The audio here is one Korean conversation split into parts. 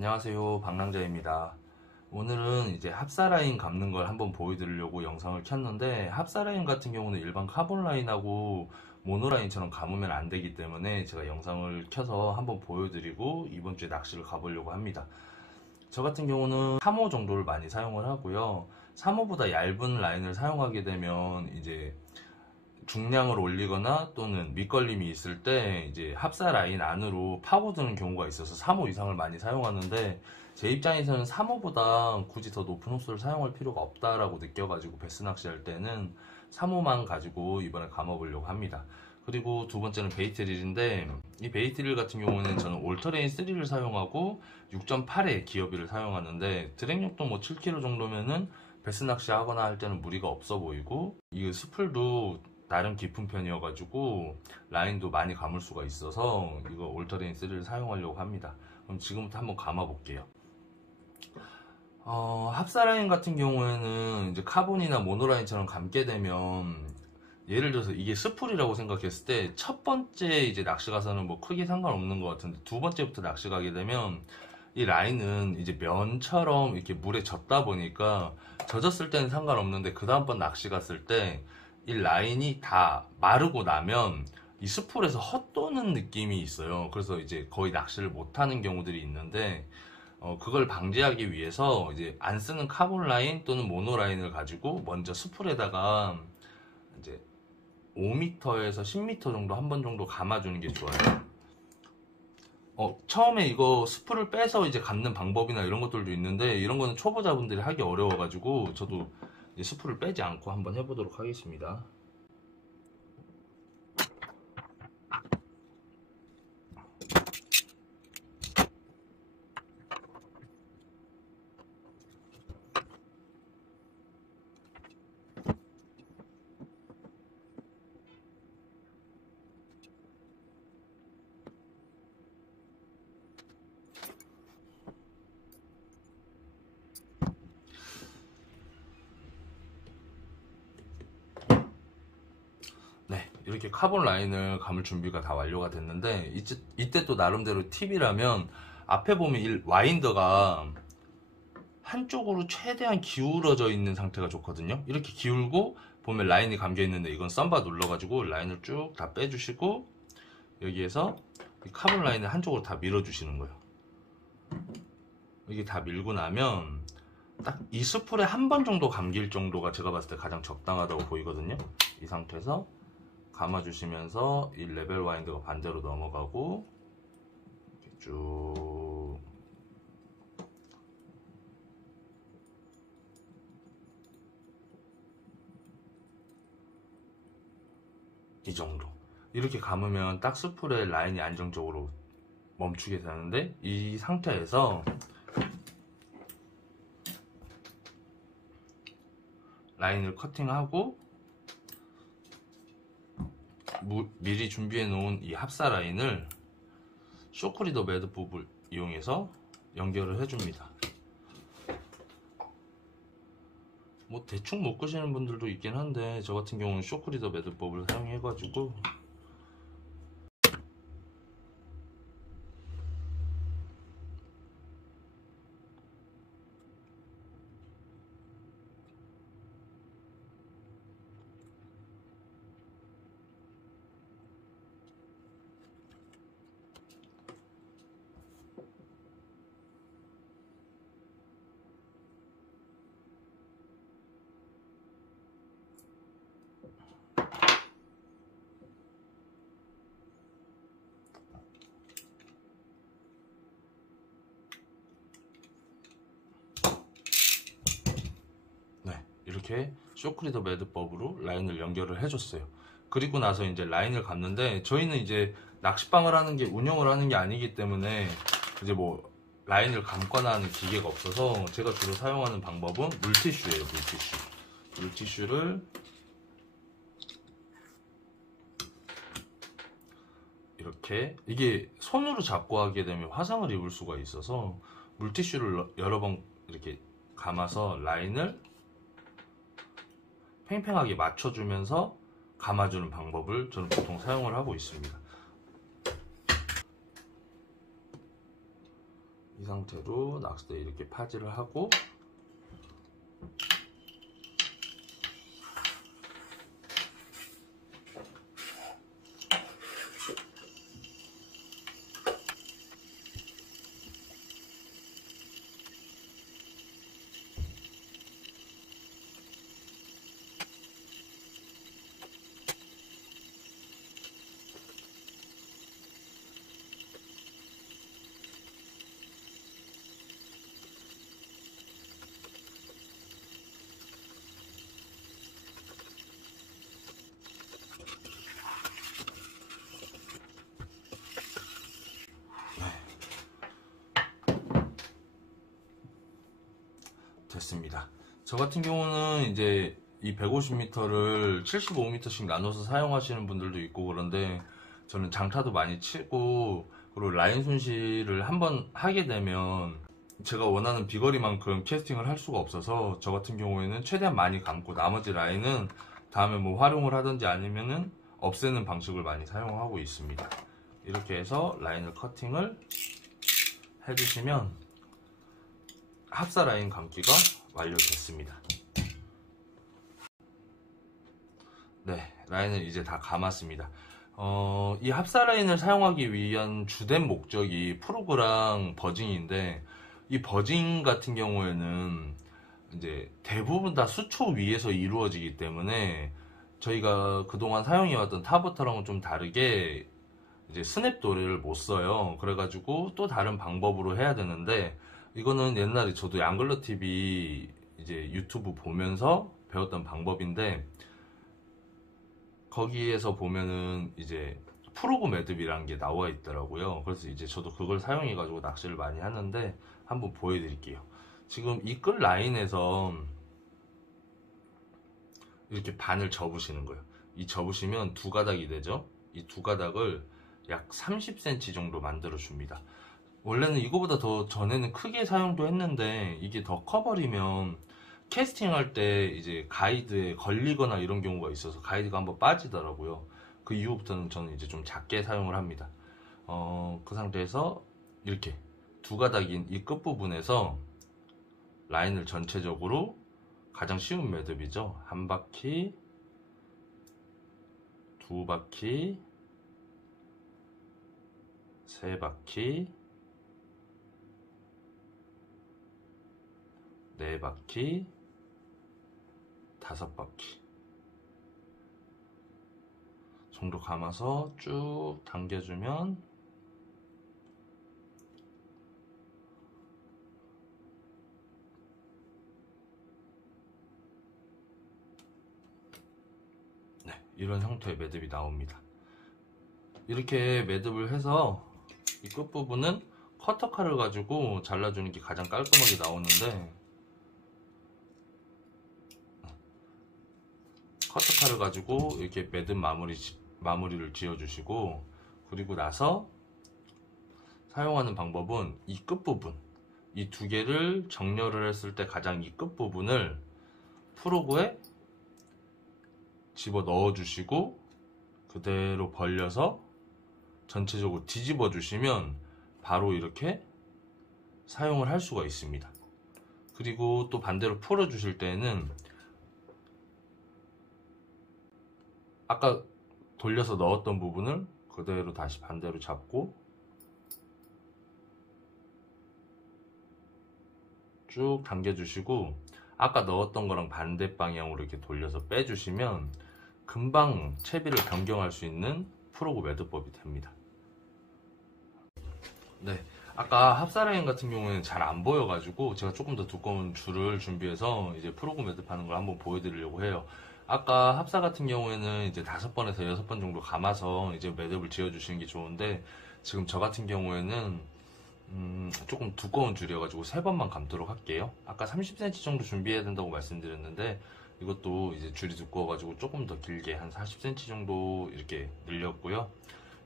안녕하세요, 방랑자입니다. 오늘은 이제 합사라인 감는 걸 한번 보여드리려고 영상을 켰는데, 합사라인 같은 경우는 일반 카본 라인하고 모노라인처럼 감으면 안 되기 때문에 제가 영상을 켜서 한번 보여드리고 이번 주에 낚시를 가보려고 합니다. 저 같은 경우는 3호 정도를 많이 사용을 하고요. 3호보다 얇은 라인을 사용하게 되면 이제 중량을 올리거나 또는 밑걸림이 있을 때 이제 합사 라인 안으로 파고드는 경우가 있어서 3호 이상을 많이 사용하는데, 제 입장에서는 3호보다 굳이 더 높은 호수를 사용할 필요가 없다라고 느껴가지고 베스 낚시할 때는 3호만 가지고 이번에 감아보려고 합니다. 그리고 두 번째는 베이트릴인데, 이 베이트릴 같은 경우는 저는 올터레인 3를 사용하고 6.8의 기어비를 사용하는데, 드랙력도 뭐 7kg 정도면은 베스 낚시 하거나 할 때는 무리가 없어 보이고, 이 스풀도 나름 깊은 편이어가지고 라인도 많이 감을 수가 있어서 이거 올터레인 3를 사용하려고 합니다. 그럼 지금부터 한번 감아 볼게요. 합사 라인 같은 경우에는 이제 카본이나 모노라인처럼 감게 되면, 예를 들어서 이게 스풀이라고 생각했을 때 첫 번째 이제 낚시 가서는 뭐 크게 상관없는 것 같은데, 두 번째부터 낚시 가게 되면 이 라인은 이제 면처럼 이렇게 물에 젖다 보니까 젖었을 때는 상관없는데, 그 다음번 낚시 갔을 때 이 라인이 다 마르고 나면 이 스풀에서 헛도는 느낌이 있어요. 그래서 이제 거의 낚시를 못하는 경우들이 있는데, 그걸 방지하기 위해서 이제 안 쓰는 카본 라인 또는 모노 라인을 가지고 먼저 스풀에다가 이제 5m에서 10m 정도 한 번 정도 감아주는 게 좋아요. 처음에 이거 스풀을 빼서 이제 감는 방법이나 이런 것들도 있는데, 이런 거는 초보자분들이 하기 어려워가지고 저도 이제 스풀을 빼지 않고 한번 해보도록 하겠습니다. 네, 이렇게 카본 라인을 감을 준비가 다 완료가 됐는데, 이때 또 나름대로 팁이라면, 앞에 보면 이 와인더가 한쪽으로 최대한 기울어져 있는 상태가 좋거든요. 이렇게 기울고 보면 라인이 감겨 있는데, 이건 썬바 눌러가지고 라인을 쭉 다 빼주시고, 여기에서 이 카본 라인을 한쪽으로 다 밀어주시는 거예요. 이게 다 밀고 나면 딱 이 스풀에 한 번 정도 감길 정도가 제가 봤을 때 가장 적당하다고 보이거든요. 이 상태에서 감아주시면서 이 레벨 와인드가 반대로 넘어가고 이렇게 쭉 이 정도 이렇게 감으면 딱 스풀에 라인이 안정적으로 멈추게 되는데, 이 상태에서 라인을 커팅하고 미리 준비해 놓은 이 합사 라인을 쇼크리더 매듭법을 이용해서 연결을 해줍니다. 뭐 대충 못 끄시는 분들도 있긴 한데, 저 같은 경우는 쇼크리더 매듭법을 사용해 가지고 이렇게 쇼크리더 매듭법으로 라인을 연결을 해줬어요. 그리고 나서 이제 라인을 감는데, 저희는 이제 낚시방을 하는 게 운영을 하는 게 아니기 때문에 이제 뭐 라인을 감거나 하는 기계가 없어서 제가 주로 사용하는 방법은 물티슈예요. 물티슈를 이렇게, 이게 손으로 잡고 하게 되면 화상을 입을 수가 있어서 물티슈를 여러 번 이렇게 감아서 라인을 팽팽하게 맞춰주면서 감아주는 방법을 저는 보통 사용을 하고 있습니다. 이 상태로 낚싯대 이렇게 파지를 하고, 됐습니다. 저 같은 경우는 이제 이 150m를 75m씩 나눠서 사용하시는 분들도 있고 그런데, 저는 장타도 많이 치고 그리고 라인 손실을 한번 하게 되면 제가 원하는 비거리만큼 캐스팅을 할 수가 없어서, 저 같은 경우에는 최대한 많이 감고 나머지 라인은 다음에 뭐 활용을 하든지 아니면은 없애는 방식을 많이 사용하고 있습니다. 이렇게 해서 라인을 커팅을 해주시면 합사 라인 감기가 완료됐습니다. 네, 라인을 이제 다 감았습니다. 이 합사 라인을 사용하기 위한 주된 목적이 프로그랑 버징인데, 이 버징 같은 경우에는 이제 대부분 다 수초 위에서 이루어지기 때문에 저희가 그동안 사용해왔던 타버터랑은 좀 다르게 이제 스냅 도래를 못 써요. 그래가지고 또 다른 방법으로 해야 되는데, 이거는 옛날에 저도 양글러 TV 이제 유튜브 보면서 배웠던 방법인데, 거기에서 보면은 이제 프로그 매듭이라는 게 나와 있더라고요. 그래서 이제 저도 그걸 사용해 가지고 낚시를 많이 하는데, 한번 보여드릴게요. 지금 이 끌 라인에서 이렇게 반을 접으시는 거예요. 이 접으시면 두 가닥이 되죠. 이 두 가닥을 약 30cm 정도 만들어 줍니다. 원래는 이거보다 더 전에는 크게 사용도 했는데, 이게 더 커버리면 캐스팅 할 때 이제 가이드에 걸리거나 이런 경우가 있어서 가이드가 한번 빠지더라고요. 그 이후부터는 저는 이제 좀 작게 사용을 합니다. 그 상태에서 이렇게 두 가닥인 이 끝부분에서 라인을 전체적으로, 가장 쉬운 매듭이죠. 한 바퀴, 두 바퀴, 세 바퀴, 네 바퀴, 다섯 바퀴 정도 감아서 쭉 당겨주면 네, 이런 형태의 매듭이 나옵니다. 이렇게 매듭을 해서 이 끝부분은 커터칼을 가지고 잘라주는 게 가장 깔끔하게 나오는데, 커터칼을 가지고 이렇게 매듭 마무리를 지어주시고, 그리고 나서 사용하는 방법은 이 끝부분, 이 두 개를 정렬을 했을 때 가장 이 끝부분을 프로그에 집어 넣어 주시고 그대로 벌려서 전체적으로 뒤집어 주시면 바로 이렇게 사용을 할 수가 있습니다. 그리고 또 반대로 풀어 주실 때는 아까 돌려서 넣었던 부분을 그대로 다시 반대로 잡고 쭉 당겨주시고, 아까 넣었던 거랑 반대 방향으로 이렇게 돌려서 빼주시면 금방 채비를 변경할 수 있는 프로그 매듭법이 됩니다. 네, 아까 합사라인 같은 경우에는 잘 안 보여가지고 제가 조금 더 두꺼운 줄을 준비해서 이제 프로그 매듭하는 걸 한번 보여드리려고 해요. 아까 합사 같은 경우에는 이제 5번에서 6번 정도 감아서 이제 매듭을 지어주시는 게 좋은데, 지금 저 같은 경우에는 조금 두꺼운 줄이어가지고 3번만 감도록 할게요. 아까 30cm 정도 준비해야 된다고 말씀드렸는데, 이것도 이제 줄이 두꺼워가지고 조금 더 길게 한 40cm 정도 이렇게 늘렸고요.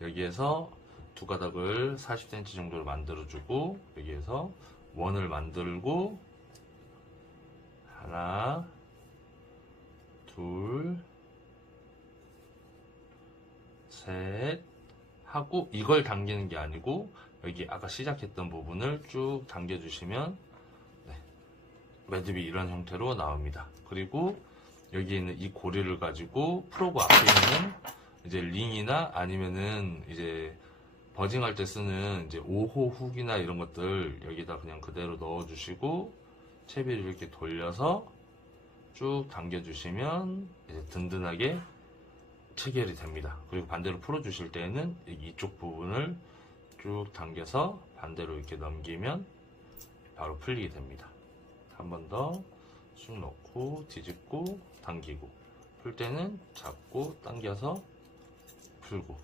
여기에서 두 가닥을 40cm 정도로 만들어주고, 여기에서 원을 만들고, 하나, 둘, 셋 하고, 이걸 당기는 게 아니고 여기 아까 시작했던 부분을 쭉 당겨주시면 매듭이 이런 형태로 나옵니다. 그리고 여기 있는 이 고리를 가지고 프로그 앞에 있는 이제 링이나 아니면은 이제 버징할 때 쓰는 이제 5호 훅이나 이런 것들 여기다 그냥 그대로 넣어주시고 채비를 이렇게 돌려서 쭉 당겨주시면 이제 든든하게 체결이 됩니다. 그리고 반대로 풀어주실 때는 이쪽 부분을 쭉 당겨서 반대로 이렇게 넘기면 바로 풀리게 됩니다. 한 번 더 쑥 넣고 뒤집고 당기고 풀 때는 잡고 당겨서 풀고